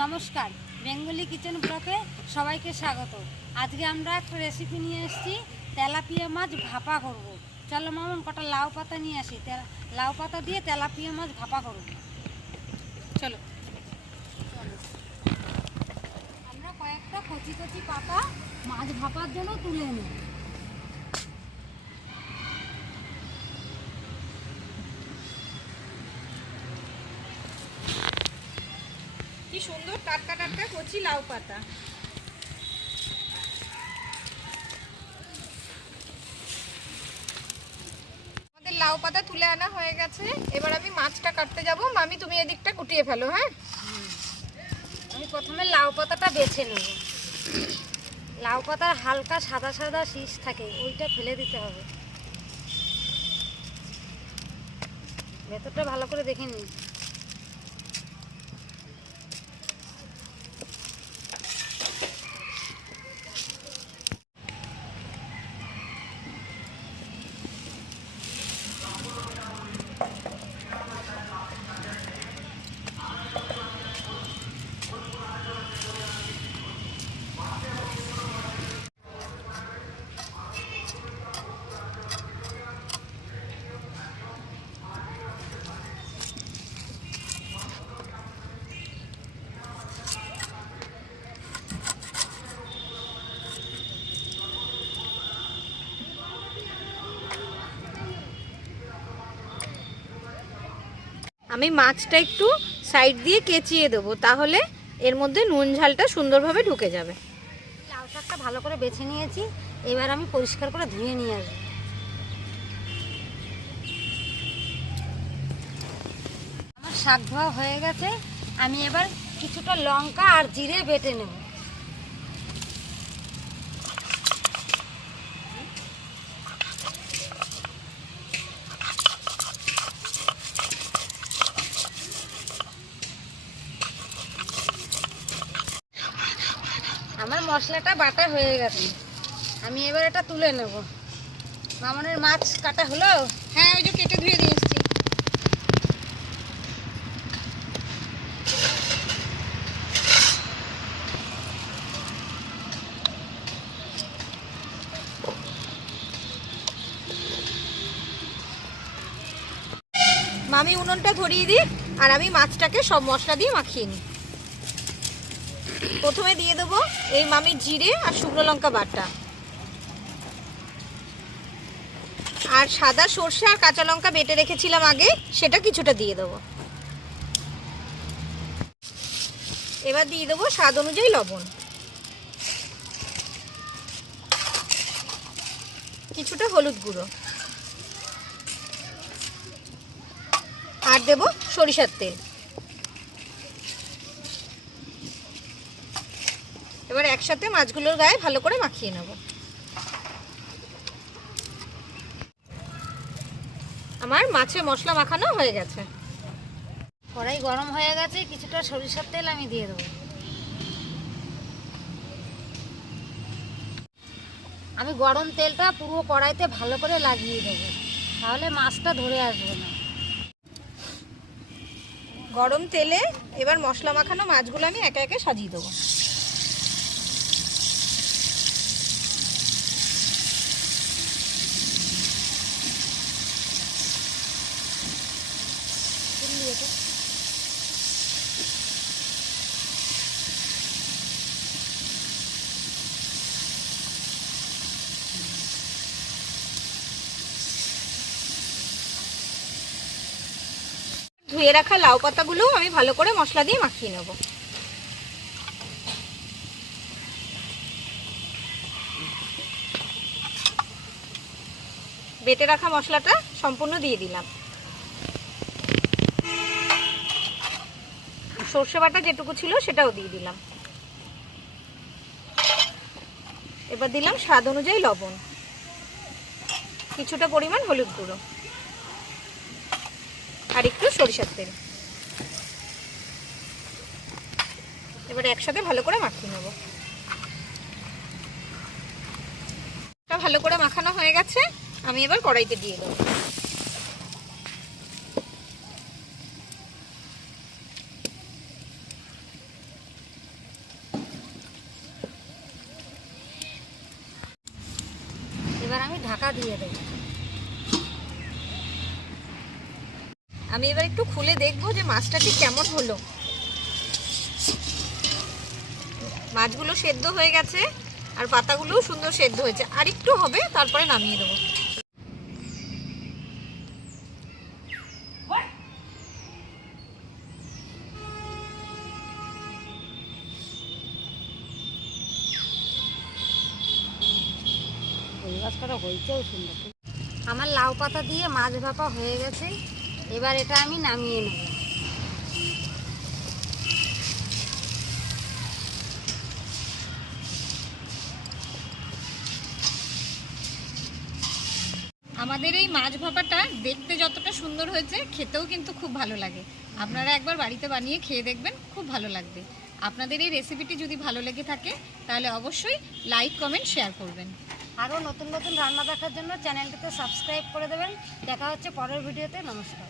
নমস্কার, Bengali kitchen ব্লকে সবাইকে স্বাগত। আজকে আমরা একটা রেসিপি নিয়ে এসেছি, তেলাপিয়া মাছ ভাপা করব। চলো মামন কটা লাউ পাতা নিয়ে আসি, লাউ পাতা দিয়ে তেলাপিয়া মাছ ভাপা করব। চলো আমরা কয়েকটা কচি কচি পাতা মাছ ভাপার জন্য তুলে নিই। কি সুন্দর টাটকা টাটকা কচি লাউ পাতা। আমাদের লাউ পাতা তুলে আনা হয়ে গেছে। এবার আমি মাছটা কাটতে যাব। মামি তুমি এদিকটা কুটিয়ে ফেলো। হ্যাঁ, আমি প্রথমে লাউ পাতাটা বেছে নেব। লাউ পাতার হালকা সাদা সাদা শীষ থাকে, ওইটা ফেলে দিতে হবে। ভেতরটা ভালো করে দেখে নিই। আমি মাছটা একটু সাইড দিয়ে কেচিয়ে দেবো, তাহলে এর মধ্যে নুন ঝালটা সুন্দরভাবে ঢুকে যাবে। লাউ শাকটা ভালো করে বেছে নিয়েছি, এবার আমি পরিষ্কার করে ধুয়ে নিয়ে আসবো। আমার শাক ধোয়া হয়ে গেছে, আমি এবার কিছুটা লঙ্কা আর জিরে বেটে নেব। আমার মশলাটা বাটা হয়ে গেছে, আমি এবার এটা তুলে নেব। মামনের মাছ কাটা হলো? হ্যাঁ, ওই যে কেটে ধুয়ে দিয়ে এসছি। মামি উনুনটা ধরিয়ে দিই, আর আমি মাছটাকে সব মশলা দিয়ে মাখিয়ে নিই। প্রথমে দিয়ে দেবো এই মামির জিরে আর শুকনো লঙ্কা বাটা, আর সাদা সর্ষে আর কাঁচা লঙ্কা বেটে রেখেছিলাম আগে, সেটা কিছুটা দিয়ে দেবো। এবার দিয়ে দেবো স্বাদ অনুযায়ী লবণ, কিছুটা হলুদ গুঁড়ো, আর দেবো সরিষার তেল। এবার একসাথে মাছগুলোর গায়ে ভালো করে মাখিয়ে নেব। আমার মাছে মশলা মাখানো হয়ে গেছে। কড়াই গরম হয়ে গেছে, কিছুটা সরিষার তেল আমি দিয়ে দেবো। আমি গরম তেলটা পুরো কড়াইতে ভালো করে লাগিয়ে দেবো, তাহলে মাছটা ধরে আসবে না। গরম তেলে এবার মশলা মাখানো মাছগুলো আমি একে একে সাজিয়ে দেবো। ধুয়ে রাখা লাউ পাতাগুলো আমি ভালো করে মশলা দিয়ে মাখিয়ে নেব। বেটে রাখা মশলাটা সম্পূর্ণ দিয়ে দিলাম। সর্ষে বাটা যেটুকু ছিল সেটাও দিয়ে দিলাম। এবার দিলাম স্বাদ অনুযায়ী লবণ, কিছুটা পরিমাণ হলুদ গুঁড়ো, আর একটু সরিষার তেল। এবার একসাথে ভালো করে মাখিয়ে নেব। ভালো করে মাখানো হয়ে গেছে, আমি এবার কড়াইতে দিয়ে দেবো। দিয়ে দেবো। আমি এবার একটু খুলে দেখবো যে মাছটা ঠিক কেমন হলো। মাছগুলো সেদ্ধ হয়ে গেছে আর পাতাগুলোও সুন্দর সেদ্ধ হয়েছে, আর একটু হবে তারপরে নামিয়ে দেবো। ওই গাছটা হয়েছেও সুন্দর। আমার লাউ পাতা দিয়ে মাছ ভাপা হয়ে গেছে, এবার এটা আমি নামিয়ে নেব। আমাদের এই মাছ ভাপাটা দেখতে যতটা সুন্দর হয়েছে, খেতেও কিন্তু খুব ভালো লাগে। আপনারা একবার বাড়িতে বানিয়ে খেয়ে দেখবেন, খুব ভালো লাগবে। আপনাদের এই রেসিপিটি যদি ভালো লেগে থাকে তাহলে অবশ্যই লাইক, কমেন্ট, শেয়ার করবেন। আরও নতুন নতুন রান্না দেখার জন্য চ্যানেলটিতে সাবস্ক্রাইব করে দেবেন। দেখা হচ্ছে পরের ভিডিওতে। নমস্কার।